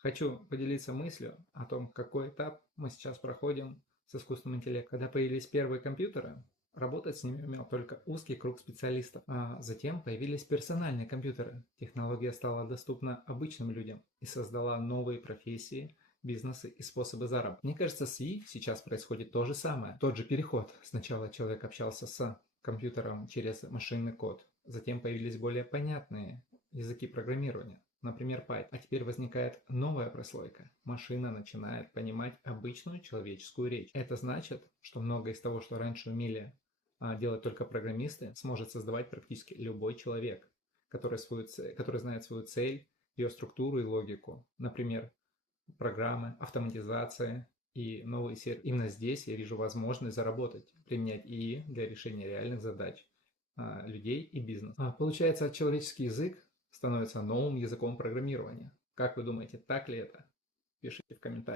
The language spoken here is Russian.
Хочу поделиться мыслью о том, какой этап мы сейчас проходим с искусственным интеллектом. Когда появились первые компьютеры, работать с ними умел только узкий круг специалистов. А затем появились персональные компьютеры. Технология стала доступна обычным людям и создала новые профессии, бизнесы и способы заработка. Мне кажется, с ИИ сейчас происходит то же самое. Тот же переход. Сначала человек общался с компьютером через машинный код. Затем появились более понятные языки программирования, например, Python. А теперь возникает новая прослойка. Машина начинает понимать обычную человеческую речь. Это значит, что многое из того, что раньше умели делать только программисты, сможет создавать практически любой человек, который знает свою цель, ее структуру и логику. Например, программы, автоматизация и новые сервисы. Именно здесь я вижу возможность заработать, применять ИИ для решения реальных задач людей и бизнеса. Получается, человеческий язык становится новым языком программирования. Как вы думаете, так ли это? Пишите в комментариях.